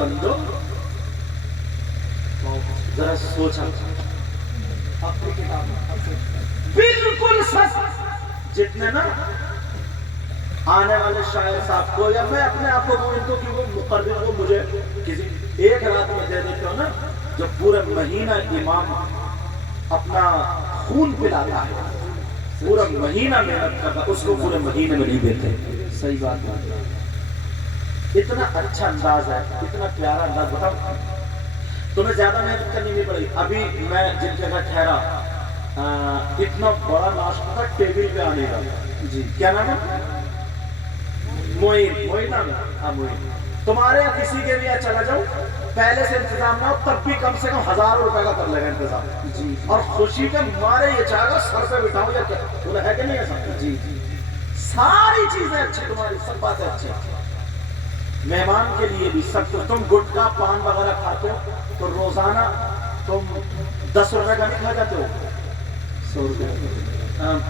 بندو ذرا سوچا اپنی کتاب بالکل سچ. جتنے نا آنے والے شاعر صاحب کو یا میں اپنے آپ کو ان کو کیونکہ مقرر کو مجھے کسی ایک رات میں دے دیتے ہو نا جو پورے مہینہ امام اپنا خون پلاتا ہے پورا مہینہ محنت کرتا اس کو پورے مہینے میں نہیں دیتے. صحیح بات ہے. اتنا اچھا انداز ہے اتنا پیارا انداز. بتاؤ تمہیں زیادہ محنت کرنی نہیں پڑی. ابھی میں جن جگہ ٹھہرا اتنا بڑا ناشتہ تھا ٹیبل پہ آنے کا. جی کیا نام ہے؟ موئن نام ہے. ہاں موئن. تمہارے یہاں کسی کے بھی یہاں چلا جاؤ پہلے سے انتظام نہ ہو تب بھی کم سے کم 1000 روپے کا کر لے گا انتظام. جی اور خوشی کے مارے یہ چاہے گا سر پہ بٹھاؤں یا کیا بولا ہے کہ نہیں ایسا. جی ساری چیزیں اچھی تمہاری سب باتیں اچھی. مہمان کے لیے بھی سب کچھ. تم گٹکا پان وغیرہ کھاتے ہو تو روزانہ تم 10 روپے کا نہیں کھا جاتے ہو 100 روپے.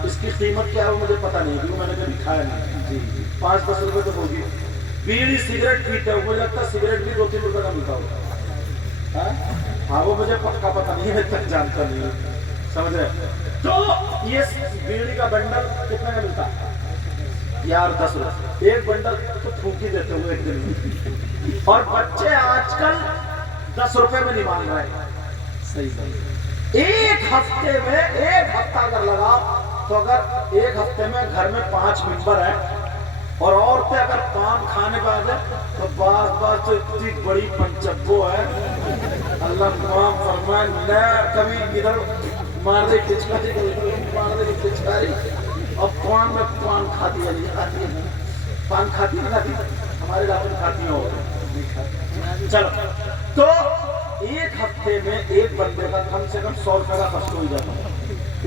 اس کی قیمت کیا ہے مجھے پتہ نہیں کیونکہ میں نے کبھی کھایا نہیں. جی 5-10 روپے تو ہوگی. بیڑی سگریٹ پیتے ہو مجھے لگتا ہے سگریٹ بھی 2-3 روپے کا ملتا ہوگا. ہاں وہ مجھے پکا پتہ نہیں ہے تک جانتا نہیں. سمجھ رہے تو یہ بیڑی کا بنڈل کتنے کا ملتا ہے یار 10 روپے. ایک بنڈل تو تھوک ہی دیتے ہوئے ایک دن میں. اور بچے آج کل 10 روپے میں نہیں مانگ رہے. صحیح صحیح. ایک ہفتے میں ایک ہفتہ اگر لگا تو اگر ایک ہفتے میں گھر میں 5 ممبر ہیں اور عورتیں اگر پان کھانے پہ آ جائے تو بعض تو اتنی بڑی پنچبو ہے اللہ معاف فرمائے نہ کبھی ادھر مار دے پچکاری مار دے پچکاری اور پان میں پان کھاتی ہے نہیں کھاتی ہے. پان کھاتی نہیں کھاتی ہمارے علاقے میں کھاتی ہیں. چلو تو ایک ہفتے میں ایک بندے کا کم سے کم 100 روپے کا خرچ ہو جاتا ہے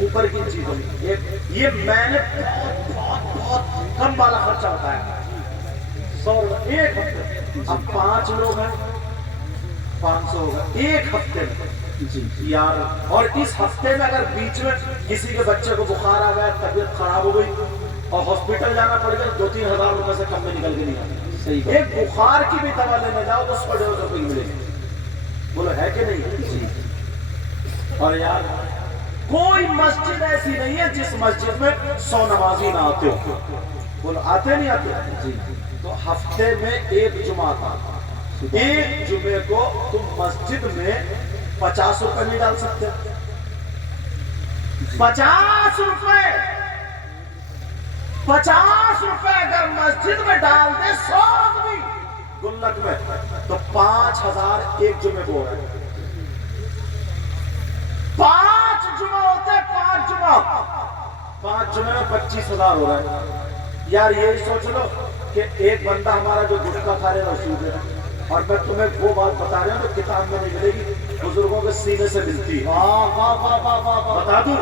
اوپر کی چیزوں میں. یہ میں نے بہت کم والا خرچہ ہوتا ہے 100 روپے ایک ہفتے. اب 5 لوگ ہیں 500 ہوگا ایک ہفتے میں. جی یار اور اس ہفتے میں اگر بیچ میں کسی کے بچے کو بخار آ گیا طبیعت خراب ہو گئی اور ہاسپٹل جانا پڑے گا 2-3 ہزار روپے سے کم میں نکل کے نہیں آتا. ایک بخار کی بھی دوا لینے جاؤ تو 150 روپے کی ملے گی. بولو ہے کہ نہیں. جی اور یار کوئی مسجد ایسی نہیں ہے جس مسجد میں 100 نمازی نہ آتے ہو. بولو آتے نہیں آتے. جی تو ہفتے میں ایک جمعہ تھا. ایک جمعے کو تم مسجد میں 50 روپے نہیں ڈال سکتے. 50 روپے 50 روپے اگر مسجد میں ڈال دے 100 آدمی گلک میں تو 5000 ایک جمعے کو ہو رہا ہے. 5 جمعہ ہوتے ہیں 5 جمعے میں 25,000 ہو رہا ہے. یار یہی سوچ لو کہ ایک بندہ ہمارا جو گٹکا کھا رہے رسول ہے اور میں تمہیں وہ بات بتا رہا ہوں جو کتاب میں نہیں ملے گی بزرگوں کے سینے سے ملتی ہے. بتا دوں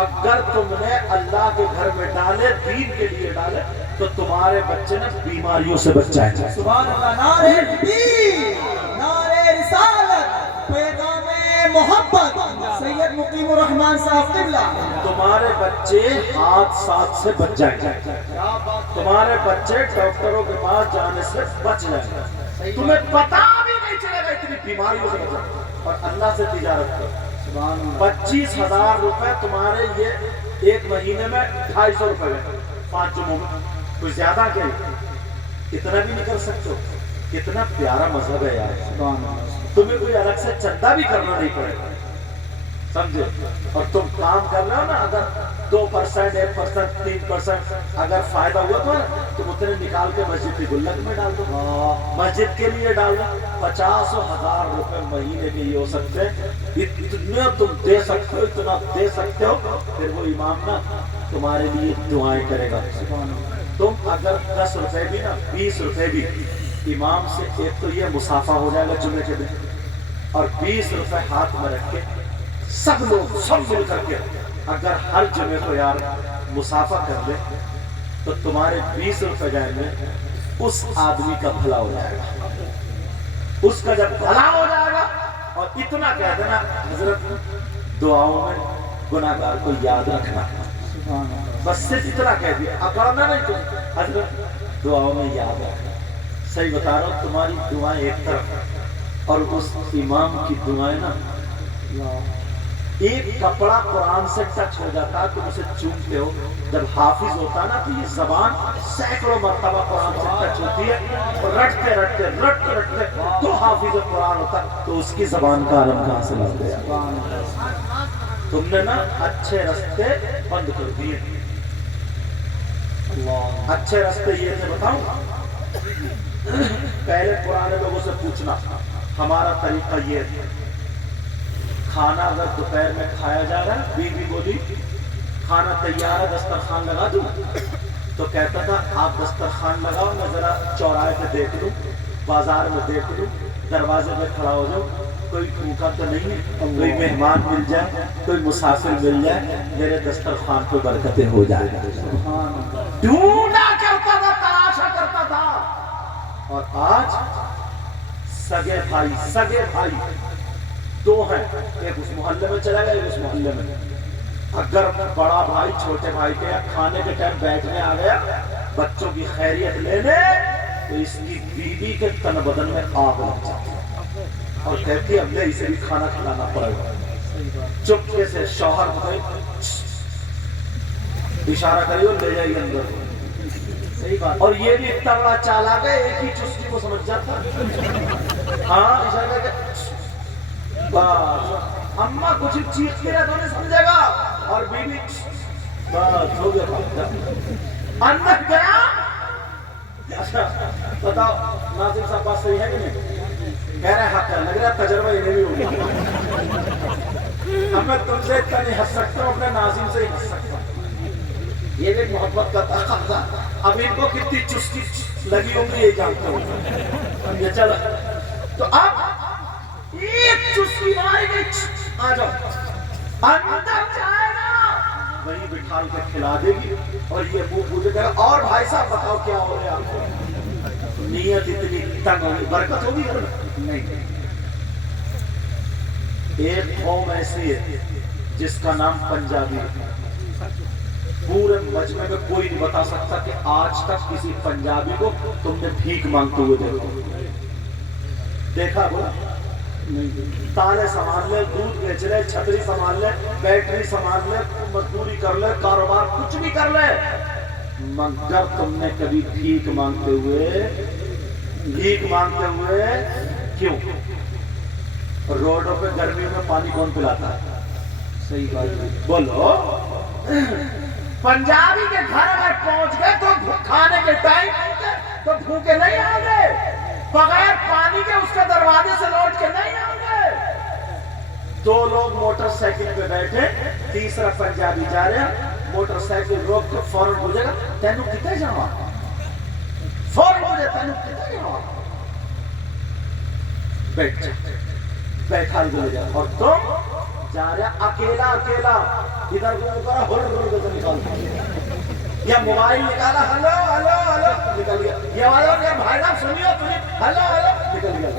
اگر تم نے اللہ کے گھر میں ڈالے دین کے لیے ڈالے تو تمہارے بچے نے بیماریوں سے بچ جائیں گے. سبحان اللہ. نعرہ تکبیر نعرہ رسالت پیغام محبت سید مقیم الرحمان صاحب قبلہ. تمہارے بچے حادثات سے بچ جائیں گے. تمہارے بچے ڈاکٹروں کے پاس جانے سے بچ جائیں گے. تمہیں پتا بھی نہیں چلے گا اتنی بیماریوں سے بچ اور اللہ سے تجارت کرو. 25,000 روپے تمہارے یہ ایک مہینے میں 250 روپے میں 5 جمعوں میں کوئی زیادہ کیا اتنا بھی نہیں کر سکتے. کتنا پیارا مذہب ہے یار. تمہیں کوئی الگ سے چندہ بھی کرنا نہیں پڑے گا سمجھے. اور تم کام کر رہے ہو نا اگر 2% 1% 3% اگر فائدہ ہوا تو تم اتنے نکال کے مسجد کی گلک میں ڈال دو. مسجد کے لیے ڈال دو. 50,000 روپے مہینے کے یہ ہو سکتے ہیں. اتنا تم دے سکتے ہو اتنا دے سکتے ہو پھر وہ امام نا تمہارے لیے دعائیں کرے گا. تم اگر 10 روپے بھی نا 20 روپے بھی امام سے ایک تو یہ مسافہ ہو جائے گا جمعے کے دن اور 20 روپے ہاتھ میں رکھ کے سب لوگ سب مل کر کے اگر ہر جمعے کو یار مسافہ کر لے تو تمہارے 20 روپے جائیں گے. اس آدمی کا بھلا ہو جائے گا. اس کا جب بھلا ہو جائے گا اور اتنا کہہ دینا حضرت دعاؤں میں گناہ گار کو یاد رکھنا. بس صرف اتنا کہہ دیا اکڑنا نہیں. تو حضرت دعاؤں میں یاد رکھنا صحیح بتا رہا ہوں، تمہاری دعائیں ایک طرف اور اس امام کی دعائیں نا، ایک کپڑا قرآن سے ٹچ ہو جاتا تم اسے چومتے ہو. جب حافظ ہوتا نا تو یہ زبان سینکڑوں مرتبہ قرآن سے ٹچ ہوتی ہے، اور رٹتے رٹتے تو حافظ قرآن ہوتا، تو اس کی زبان کا عالم کہاں سے لگ گیا؟ تم نے نا اچھے رستے بند کر دیے. اچھے رستے یہ تھے، بتاؤں پہلے پرانے لوگوں سے پوچھنا. ہمارا طریقہ یہ ہے، کھانا اگر دوپہر میں کھایا جا رہا ہے، بیوی بولی کھانا تیار ہے دسترخوان لگا دوں، تو کہتا تھا آپ دسترخوان لگاؤ، میں ذرا چوراہے پہ دیکھ لوں، بازار میں دیکھ لوں، دروازے پہ کھڑا ہو جاؤں، کوئی بھوکا تو نہیں ہے، کوئی مہمان مل جائے، کوئی مسافر مل جائے، میرے دسترخوان پہ برکتیں ہو جائیں. ڈھونڈا کرتا تھا، تلاشا کرتا تھا. اور آج سگے بھائی دو ہیں، ایک اس محلے میں چلا گیا، ایک اس محلے میں. اگر بڑا بھائی چھوٹے بھائی کے کھانے کے ٹائم بیٹھنے آ گیا بچوں کی خیریت لینے، تو اس کی بیوی کے تن بدن میں آگ لگ جاتی اور کہتی اب میں اسے بھی کھانا کھلانا پڑے گا. چپکے سے شوہر کو اشارہ کریو لے جائیے اندر. صحیح بات. اور یہ بھی اتنا بڑا چالاک ہے، ایک ہی چسکی کو سمجھ جاتا. ہاں اشارہ کر کے بس اماں کچھ چیخ کے رہے تو نہیں سمجھے گا، اور بیوی بس ہو گیا اندر گیا. اچھا بتاؤ ناظم صاحب بات صحیح ہے کہ نہیں؟ کہہ رہے حق ہے، لگ رہا تجربہ انہیں بھی ہوگا. اب میں تم سے اتنا نہیں ہنس سکتا ہوں، اپنے ناظم سے ہی ہنس سکتا ہوں. یہ بھی محبت کا تقاضا. اب ان کو کتنی چسکی لگی ہوگی یہ جانتا ہوں. یہ چل تو اب ایک چسکی ماری گئی، آ جاؤ اندر جائے گا وہی بٹھال کے کھلا دے گی، اور یہ منہ پوچھے گا اور بھائی صاحب بتاؤ کیا ہو رہا ہے آپ کو؟ نیت اتنی تنگ ہوگی، برکت ہوگی نہیں. ایک قوم ایسی ہے جس کا نام پنجابی ہے. پورے مجمع میں کوئی نہیں بتا سکتا کہ آج تک کسی پنجابی کو تم نے بھیک مانگتے ہوئے دیکھا بولا تالے سامان لے، دودھ بیچ لے، چھتری سامان لے، بیٹری سامان لے، مزدوری کر لے، کاروبار کچھ بھی کر لے، مگر تم نے کبھی بھیک مانگتے ہوئے کیوں؟ روڈوں پہ گرمی میں پانی کون پلاتا ہے؟ صحیح بات بولو. پنجابی کے گھر اگر پہنچ گئے تو کھانے کے ٹائم تو بھوکے نہیں آؤ گے، بغیر پانی کے اس کے دروازے سے لوٹ کے نہیں آؤ گے. دو لوگ موٹر سائیکل پہ بیٹھے، تیسرا پنجابی جا رہے ہیں، موٹر سائیکل روک کے فوراً پوچھے گا تینوں کتنے جانا، فوراً پوچھے تینوں کتنے جانا، بیٹھ بیٹھا لے جا. اور تم جا رہے اکیلا ادھر کو کرا ہو نکال یا موبائل نکالا ہلو نکل گیا، یہ والا بھائی صاحب سنیو تمہیں ہلو نکل گیا.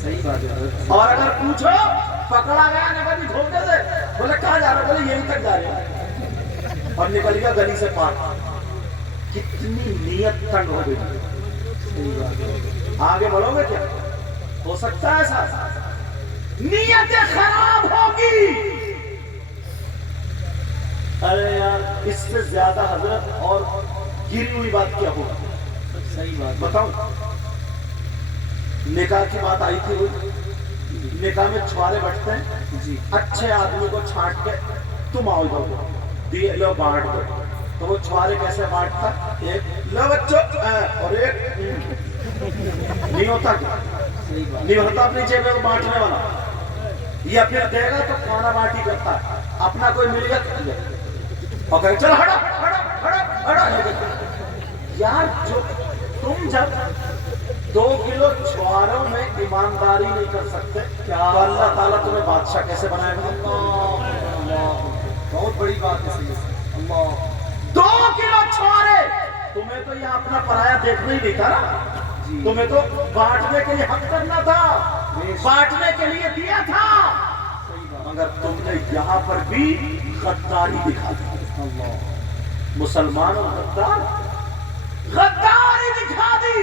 صحیح بات ہے. اور اگر پوچھو پکڑا گیا نہ کبھی دھوکے سے، بولے کہاں جا رہے، بولے یہیں تک جا رہے ہیں، اور نکل گیا گلی سے پار. کتنی نیت تنگ ہو گئی. صحیح بات ہے. آگے بڑھو گے کیا؟ ہو سکتا ہے ایسا نیت خراب ہوگی. ارے یار اس سے زیادہ حضرت اور گری ہوئی بات کیا ہوگا؟ صحیح بات بتاؤں. نکاح کی بات آئی تھی، نکاح میں چھوارے بٹتے ہیں جی. اچھے آدمی کو چھانٹ کے تم آؤ جاؤ دیے لو بانٹ دو، تو وہ چھوارے کیسے بانٹتا؟ ایک لو بچوں اور ایک نہیں ہوتا، نہیں ہوتا اپنی جیب میں بانٹنے والا، یا پھر دے گا تو کھانا بانٹی کرتا ہے، اپنا کوئی مل گیا اور کہے چل ہڑا. یار جو تم جب 2 کلو چھواروں میں ایمانداری نہیں کر سکتے، کیا اللہ تعالیٰ تمہیں بادشاہ کیسے بنائے گا؟ بہت بڑی بات ہے. 2 کلو چھوارے، تمہیں تو یہ اپنا پرایا دیکھنا ہی نہیں تھا نا، تمہیں تو بانٹنے کے لیے حق کرنا تھا، بانٹنے کے لیے دیا تھا، مگر تم نے یہاں پر بھی غداری دکھا دی. مسلمان اور غداری دکھا دی.